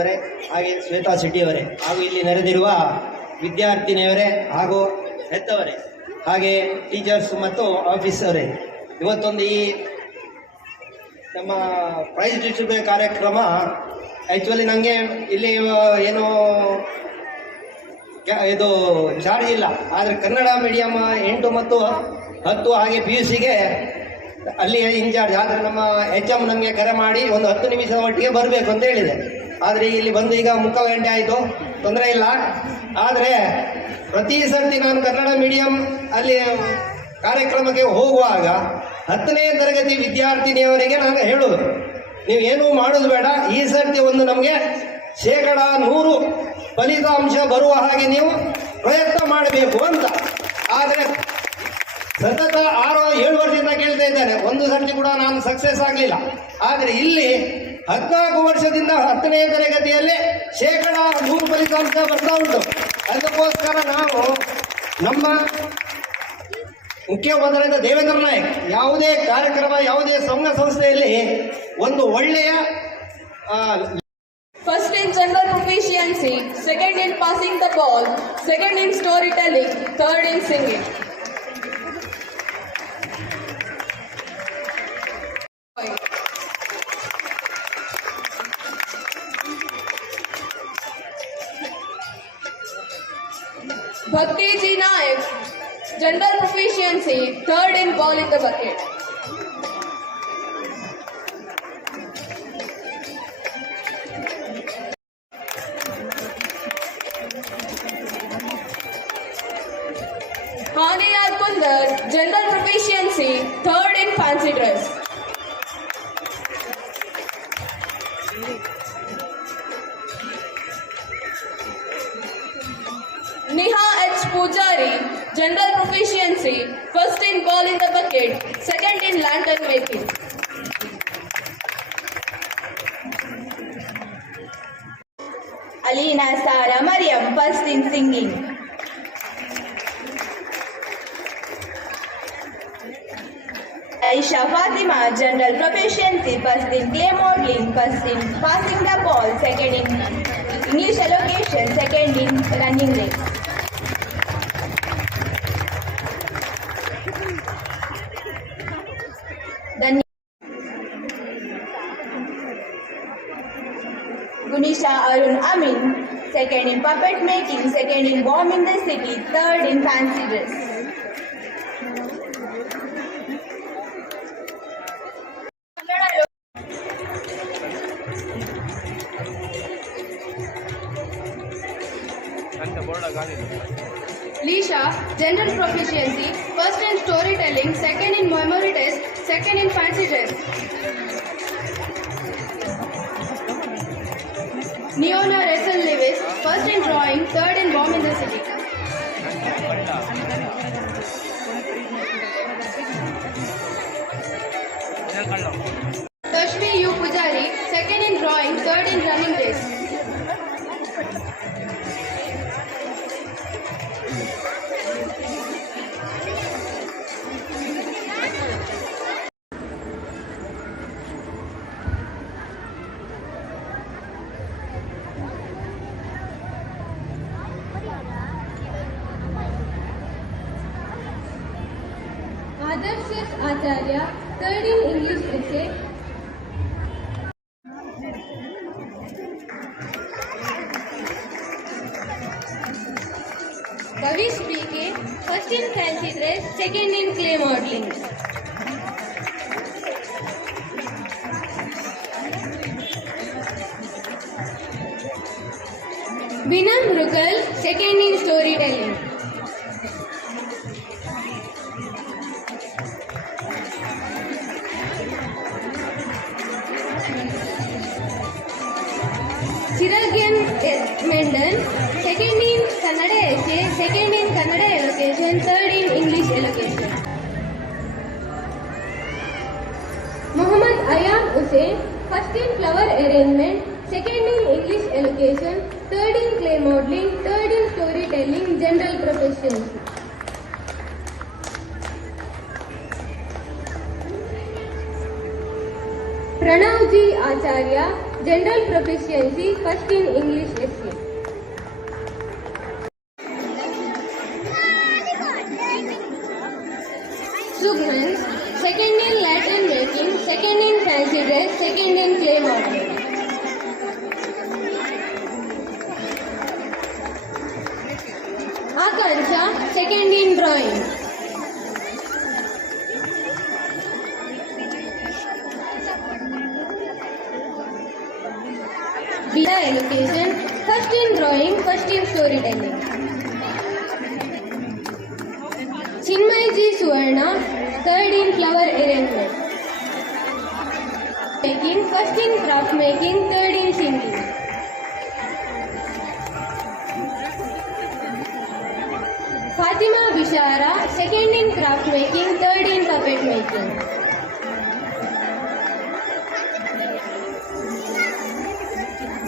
ಅವರೇ, ಹಾಗೆ ಶ್ವೇತಾ ಶೆಟ್ಟಿ ಅವರೇ, ಹಾಗೂ ಇಲ್ಲಿ ನೆರೆದಿರುವ ವಿದ್ಯಾರ್ಥಿನಿಯವರೇ ಹಾಗೂ ಹೆತ್ತವರೇ, ಹಾಗೆ ಟೀಚರ್ಸ್ ಮತ್ತು ಆಫೀಸರೇ, ಇವತ್ತೊಂದು ಈ ನಮ್ಮ ಪ್ರೈಸ್ ಡಿಸ್ಟ್ರಿಬ್ಯೂಷನ್ ಕಾರ್ಯಕ್ರಮ ಆ್ಯಕ್ಚುಲಿ ನನಗೆ ಇಲ್ಲಿ ಏನು ಇದು ಚಾರ್ಜ್ ಇಲ್ಲ, ಆದರೆ ಕನ್ನಡ ಮೀಡಿಯಮ್ 8 ಮತ್ತು 10 ಹಾಗೆ PUCಗೆ ಅಲ್ಲಿ ಇನ್ಚಾರ್ಜ್. ಆದರೆ ನಮ್ಮ HM ನಮಗೆ ಕರೆ ಮಾಡಿ ಒಂದು 10 ನಿಮಿಷದ ಒಟ್ಟಿಗೆ ಬರಬೇಕು ಅಂತ ಹೇಳಿದೆ. ಆದರೆ ಇಲ್ಲಿ ಬಂದು ಈಗ 3 ಗಂಟೆ ಆಯಿತು, ತೊಂದರೆ ಇಲ್ಲ. ಆದರೆ ಪ್ರತಿ ಸರ್ತಿ ನಾನು ಕನ್ನಡ ಮೀಡಿಯಂ ಅಲ್ಲಿ ಕಾರ್ಯಕ್ರಮಕ್ಕೆ ಹೋಗುವಾಗ 10ನೇ ತರಗತಿ ವಿದ್ಯಾರ್ಥಿನಿಯವರಿಗೆ ನಾನು ಹೇಳೋದು, ನೀವೇನೂ ಮಾಡೋದು ಬೇಡ, ಈ ಸರ್ತಿ ಒಂದು ನಮಗೆ 100% ಫಲಿತಾಂಶ ಬರುವ ಹಾಗೆ ನೀವು ಪ್ರಯತ್ನ ಮಾಡಬೇಕು ಅಂತ. ಆದರೆ ಸತತ 6-7 ವರ್ಷದಿಂದ ಕೇಳ್ತಾ ಇದ್ದೇನೆ, ಒಂದು ಸರ್ತಿ ಕೂಡ ನಾನು ಸಕ್ಸಸ್ ಆಗಲಿಲ್ಲ. ಆದರೆ ಇಲ್ಲಿ 14 ವರ್ಷದಿಂದ 10ನೇ ತರಗತಿಯಲ್ಲಿ 100% ಫಲಿತಾಂಶ ಬರ್ತಾ ಉಂಟು. ಅದಕ್ಕೋಸ್ಕರ ನಾವು ನಮ್ಮ ಮುಖ್ಯಮಂತ್ರಿಯಾದ ದೇವೇಂದ್ರ ನಾಯಕ್ ಯಾವುದೇ ಕಾರ್ಯಕ್ರಮ, ಯಾವುದೇ ಸಂಘ ಸಂಸ್ಥೆಯಲ್ಲಿ ಒಂದು ಒಳ್ಳೆಯ First in general proficiency, second in passing the ball, second in storytelling, third in singing. Bhakti Ji Nayak, general proficiency, third in ball in the bucket. Haniyar Kundar, general proficiency, third in fancy dress. Neha H. Pujari, general proficiency, first in ball in the bucket, second in lantern making. Alina Sara Mariam, first in singing. Aisha Fatima, general proficiency, first in clay modeling, first in passing the ball, second in English allocation, second in running race. Gunisha Arun Amin, second in puppet making, second in bomb in the city, third in fancy dress. Lisha, general proficiency, first in storytelling, second in memory test, second in fancy dress. Neona Russell Lewis, first in drawing, third in bomb in the city. Tashvi U. Pujari, second in drawing, third in running race. Adarsh Acharya, third in English essay. Kavish BK, first in fancy dress, second in clay modeling. Vinam Rugal, second in storytelling. Chiragyan Mendan, second in Kannada essay, second in Kannada allocation, third in English allocation. Muhammad Ayan Hussain, first in flower arrangement, second in English allocation, third in clay modeling, third in storytelling, general proficiency. Pranavji Acharya, General Proficiency, first in English essay. Sughans, second in Latin making, second in fancy dress, second in clay modeling. Akansha, second in drawing. Via Education, first in drawing, first in storytelling. Chinmayji Suvarna, third in flower arrangement. Making, first in craft making, third in singing. Fatima Bishara, second in craft making, third in puppet making.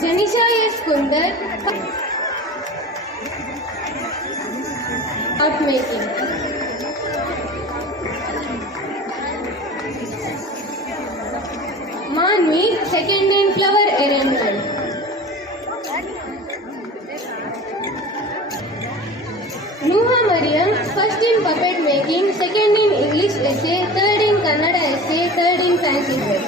Janisha S. Kundar, art making. Manvi, second in flower arrangement. Nuha Mariam, first in puppet making, second in English essay, third in Kannada essay, third in fancy dress.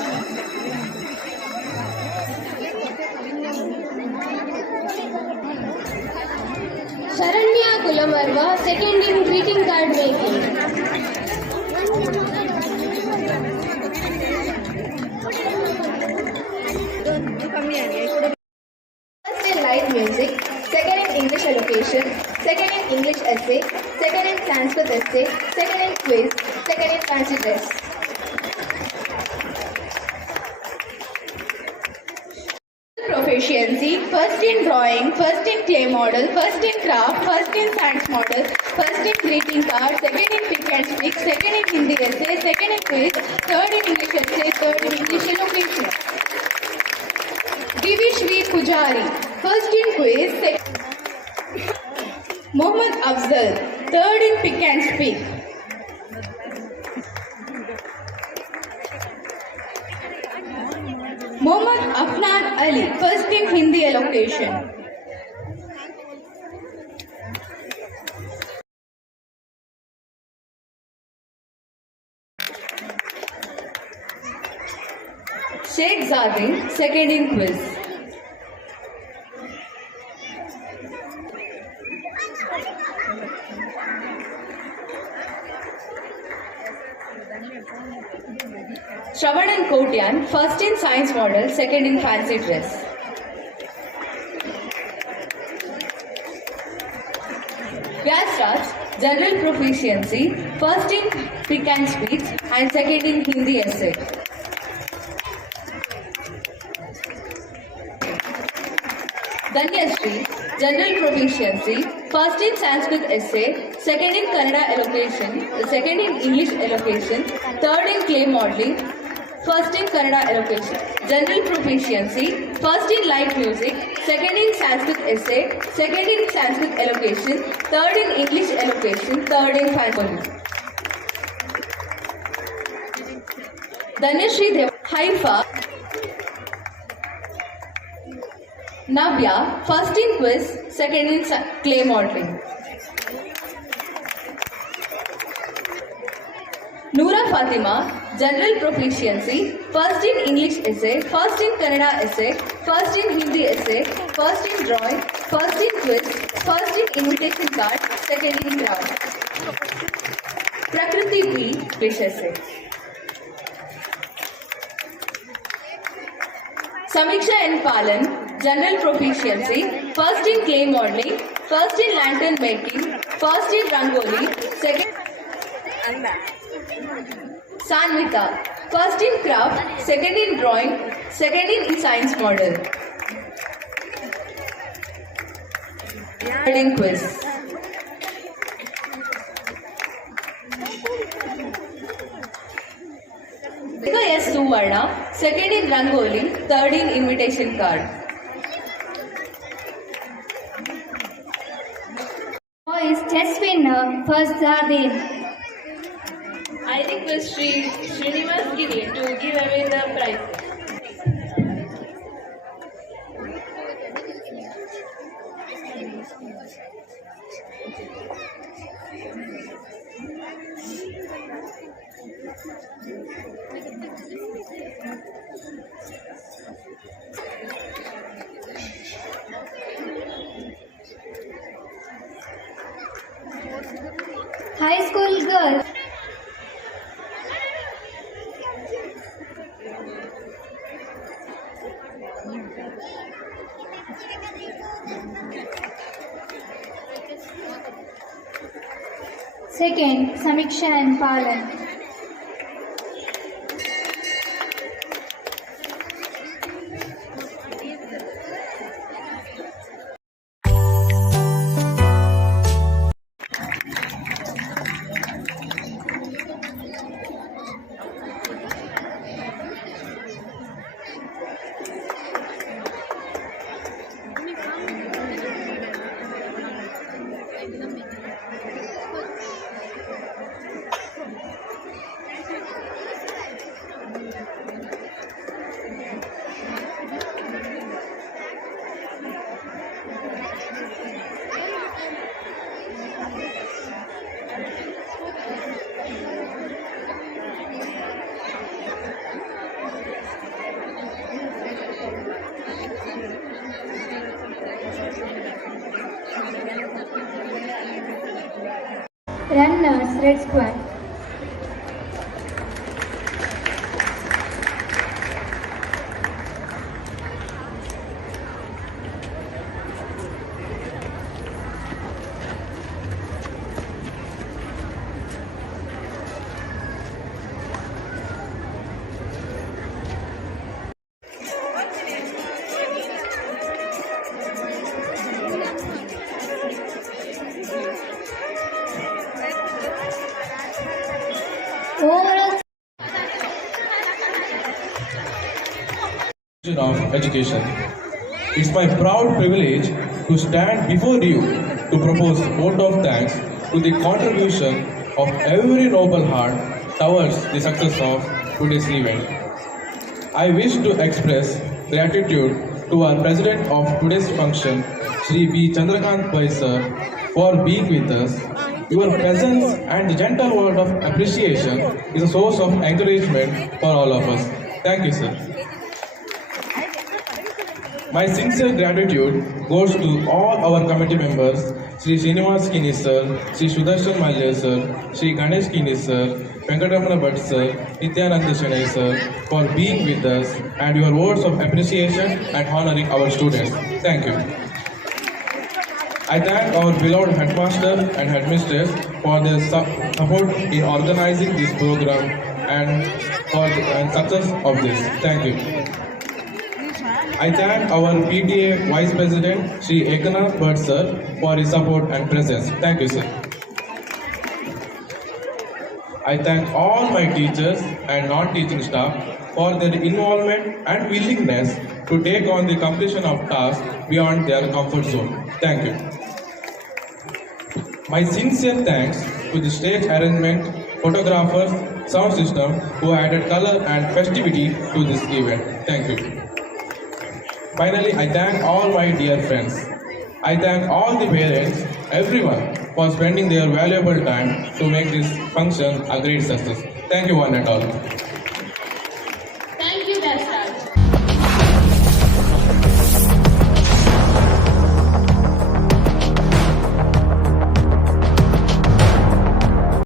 Sharanya Kulamarva, second in greeting card making. First in light music, second in English allocation, second in English essay, second in Sanskrit essay, second in quiz, second in fancy dress. Proficiency, first in drawing, first in clay model, first in craft, first in science model, first in greeting card, second in pick and speak, second in Hindi essay, second in quiz, third in English essay, third in English allocation. Divishri Pujari, first in quiz, Mohammad Afzal, third in pick and speak. Mohammad Afnan Ali, first in Hindi allocation. Sheikh Zadin, second in quiz. Shravan Kotian, first in science model, second in fancy dress. Vyasraj, general proficiency, first in pick and speech and second in Hindi essay. Danyashree, general proficiency, first in Sanskrit essay, second in Kannada allocation, second in English allocation, third in clay modeling, first in Kannada allocation. General proficiency, first in light music, second in Sanskrit essay, second in Sanskrit allocation, third in English allocation, third in fancy. Danyashree Haifa, Navya, first in quiz, second in clay modeling. Noora Fatima, general proficiency, first in English essay, first in Kannada essay, first in Hindi essay, first in drawing, first in quiz, first in invitation card, second in craft. Prakriti B, wish essay. Samiksha N. Palan, general proficiency, first in clay modeling, first in lantern making, first in rangoli, second. Sanvita, first in craft, second in drawing, second in science model. Third in quiz. S. Suvarna, second in rangoli, third in invitation card. Boys chess winner, first Zadin. I request Srinivas Giri to give away the prize. High school girls. Second, Samiksha and Palan. Runners, Red Squad. Overall of education. It's my proud privilege to stand before you to propose a vote of thanks to the contribution of every noble heart towards the success of today's event. I wish to express gratitude to our president of today's function, Shri B. Chandrakant Pai sir, for being with us. Your presence and the gentle word of appreciation is a source of encouragement for all of us. Thank you, sir. My sincere gratitude goes to all our committee members, Sri Srinivas Kini sir, Sri Sudarshan Malya sir, Sri Ganesh Kini sir, Venkatramana Bhatt sir, Nityananda Shanai sir, for being with us and your words of appreciation and honoring our students. Thank you. I thank our beloved headmaster and headmistress for their support in organizing this program and for the success of this. Thank you. I thank our PTA Vice President Sri Ekanath Bhatt sir for his support and presence. Thank you, sir. I thank all my teachers and non-teaching staff for their involvement and willingness to take on the completion of tasks beyond their comfort zone. Thank you. My sincere thanks to the stage arrangement, photographers, sound system who added color and festivity to this event. Thank you. Finally, I thank all my dear friends. I thank all the parents, everyone, for spending their valuable time to make this function a great success. Thank you one and all.